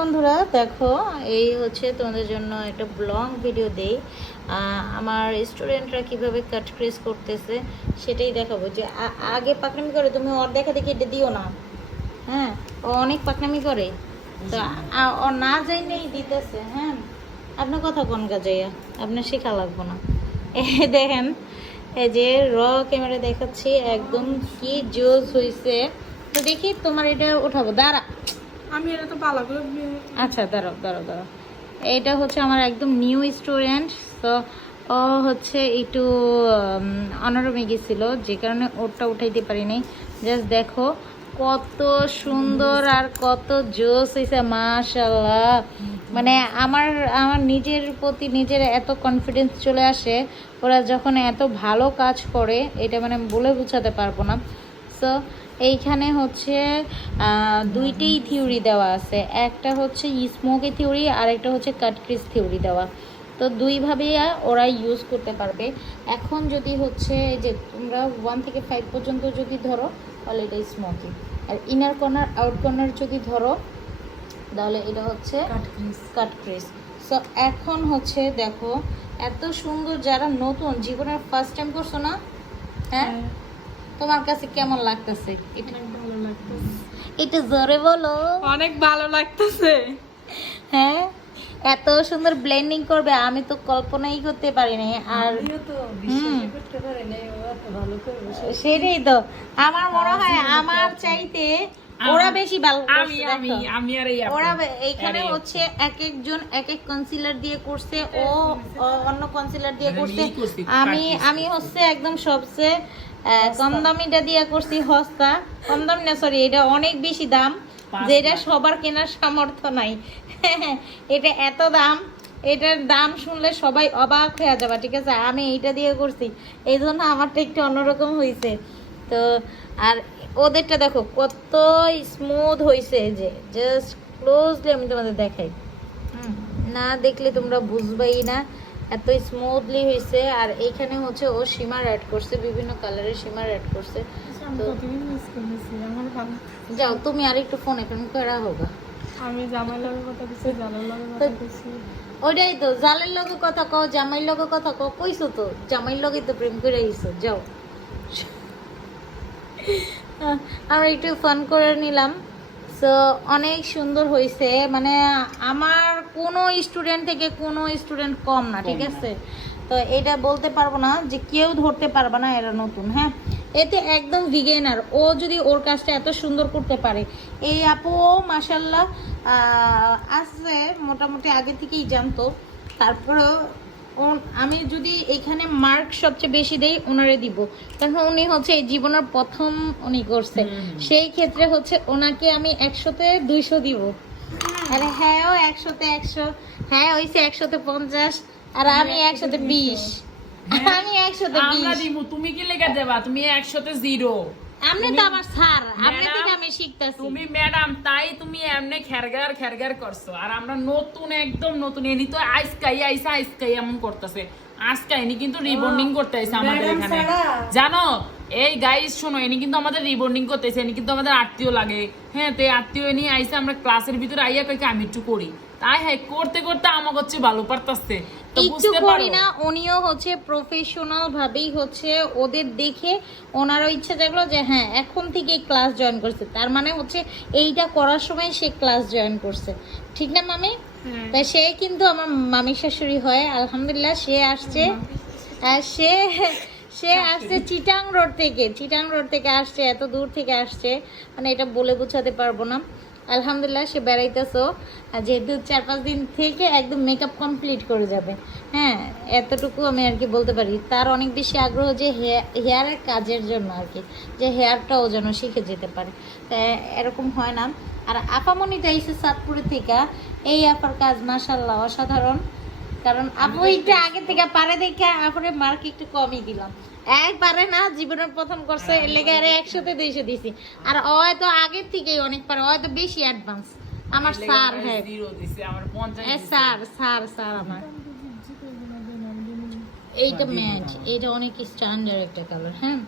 বন্ধুরা দেখো, এই হচ্ছে তোমাদের জন্য একটা ব্লগ ভিডিও দেই। আমার স্টুডেন্টরা কিভাবে কাট ক্রিজ করতেছে সেটাই দেখাবো। যে আগে পাকনামি করে, তুমি ওর দেখা দেখি এটা দিও না। হ্যাঁ, ও অনেক পাকনামি করে, তো ও না যাই নেই দিতেছে। হ্যাঁ, আপনার কথা কোন কাজে, আপনার শেখা লাগবো না। এই দেখেন, এই যে র ক্যামেরা দেখাচ্ছি, একদম কি জোস হয়েছে। তো দেখি তোমার এটা উঠাবো, দাঁড়া। আমি এটা তো ভালো করে আচ্ছা, দাঁড়াও দাঁড়াও দাঁড়াও। এটা হচ্ছে আমার একদম নিউ স্টুডেন্ট। তো ও হচ্ছে একটু অনারমে গেছিলো, যে কারণে ওরটা উঠাইতে পারিনি। জাস্ট দেখো কত সুন্দর আর কত জোস হয়েছে, মাশাআল্লাহ। মানে আমার আমার নিজের প্রতি নিজের এত কনফিডেন্স চলে আসে ওরা যখন এত ভালো কাজ করে, এটা মানে বলে বোঝাতে পারবো না। সো এইখানে হচ্ছে দুইটাই থিওরি দেওয়া আছে, একটা হচ্ছে স্মোকি থিওরি আর একটা হচ্ছে কাট ক্রিজ থিওরি দেওয়া। তো দুইভাবেই ওরা ইউজ করতে পারবে। এখন যদি হচ্ছে যে তোমরা 1 থেকে 5 পর্যন্ত যদি ধরো তাহলে এটা স্মোকি, আর ইনার কর্নার আউট কর্নার যদি ধরো তাহলে এটা হচ্ছে কাট ক্রিজ। সো এখন হচ্ছে দেখো এত সুন্দর, যারা নতুন জীবনের ফার্স্ট টাইম করছো না, হ্যাঁ, তোমার কাছে কেমন লাগতেছে এটা? ভালো লাগতেছে, এটা জোরে বলো। অনেক ভালো লাগতেছে। হ্যাঁ, এত সুন্দর ব্লেন্ডিং করবে আমি তো কল্পনাই করতে পারিনি। আর সেটাই তো, আমার মনে হয় আমার চাইতে ওরা বেশি ভালো করছে। আমি আর ওরা এইখানে হচ্ছে এক একজন এক এক কনসিলার দিয়ে করছে, ও অন্য কনসিলার দিয়ে করছে। আমি হচ্ছে একদম সবচেয়ে কম দামিটা দিয়ে করছি, হস্তা কম দামি না, সরি, এটা অনেক বেশি দাম, যেটা সবার কেনার সামর্থ্য নাই। এটা এত দাম, এটার দাম শুনলে সবাই অবাক হয়ে যাবে, ঠিক আছে? আমি এইটা দিয়ে করছি, এই জন্য আমারটা একটু অন্যরকম হয়েছে। তো আর ওদেরটা দেখো কত স্মুথ হয়েছে, যে জাস্ট ক্লোজলি আমি তোমাদের দেখাই, না দেখলে তোমরা বুঝবেই না, এত স্মুথলি হয়েছে। আর এইখানে হচ্ছে ও শিমার অ্যাড করছে, বিভিন্ন কালারের শিমার অ্যাড করছে। তো যাও তুমি আর একটু ফোন এখন করা হোক। আমি জামাইয়ের লগে কথা কইছি, জালের লগে কথা কইছি। ওইটাই তো, জালের লগে কথা কও, জামাইয়ের লগে কথা কও, কইছো তো জামাইয়ের লগে তো প্রেম করে আইছো। যাও, আমরা একটু ফান করে নিলাম। সো অনেক সুন্দর হয়েছে, মানে আমার কোনো স্টুডেন্ট থেকে কোনো স্টুডেন্ট কম না, ঠিক আছে? তো এটা বলতে পারবো না যে কেউ ধরতে পারবে না এরা নতুন। হ্যাঁ, এতে একদম বিগিনার, ও যদি ওর কাজটা এত সুন্দর করতে পারে। এই আপু মাশাল্লাহ আছে, মোটামুটি আগে থেকেই জানতো। তারপরেও আমি যদি এখানে মার্ক সবচেয়ে বেশি দেই ওনারে দিব, কারণ উনি হচ্ছে এই জীবনের প্রথম উনি করছে। সেই ক্ষেত্রে হচ্ছে ওনাকে আমি 100-তে 200 দিব। আরে হ্যাঁ, ও 100-তে 100, হ্যাঁ হইছে 100-তে 50, আর আমি 100-তে 20। আমি 100-তে 20। তুমি কি লেখা দেবা? তুমি 100-তে 0। আপনি তো আমার স্যার, আপনি থেকে আমি শিখতেছি। তুমি ম্যাডাম, তাই তুমি এমনি খেরগার করছো, আর আমরা নতুন, একদম নতুন। এনি তো আইসকাই এমন করতেছে। আজকে এনি কিন্তু রিবন্ডিং করতে আইছে আমাদের এখানে, জানো? এই গাইস শোনো, এনি কিন্তু আমাদের রিবন্ডিং করতেছে, এনি কিন্তু আমাদের আত্মীয় লাগে। হ্যাঁ, তো আত্মীয় নিয়ে আইসে, আমরা ক্লাসের ভিতরে আইয়া কয়েকে আমি একটু করি, তাই হ্যাঁ করতে করতে আমার হচ্ছে ভালো পারতাছে। একটু করি না, উনিও হচ্ছে প্রফেশনাল ভাবেই হচ্ছে ওদের দেখে ওনারও ইচ্ছা জাগলো যে হ্যাঁ এখন থেকে ক্লাস জয়েন করছে, তার মানে হচ্ছে এইটা করার সময় সে ক্লাস জয়েন করছে, ঠিক না মামি? তাই সে কিন্তু আমার মামির শাশুড়ি হয়, আলহামদুলিল্লাহ। সে আসছে, সে আসছে চিটাং রোড থেকে আসছে, এত দূর থেকে আসছে, মানে এটা বলে বোঝাতে পারবো না। আলহামদুলিল্লাহ সে বেড়াইতেছো, আর যেহেতু 4-5 দিন থেকে একদম মেকআপ কমপ্লিট করে যাবে। হ্যাঁ, এতটুকু আমি আর কি বলতে পারি। তার অনেক বেশি আগ্রহ যে হেয়ারের কাজের জন্য আর কি, যে হেয়ারটাও যেন শিখে যেতে পারে। এরকম হয় না। আর আপামনিটা এসে চাঁদপুরের থেকে, এই আপার কাজ মাশাআল্লাহ অসাধারণ। কারণ আপু একটু আগে থেকে পারে দেখে আপরে মার্ক একটু কমই দিলাম, একবারে না, জীবনের প্রথম করছে এর লেগে আরে 100-তে 200 দিছি। আর ও হয়তো আগের থেকেই অনেক পারে, হয়তো বেশি অ্যাডভান্স আমার স্যার। হ্যাঁ, 0 দিছে আমার 50 স্যার আমার এইটা ম্যাচ, এইটা অনেক স্ট্যান্ডার্ড একটা কালার। হ্যাঁ,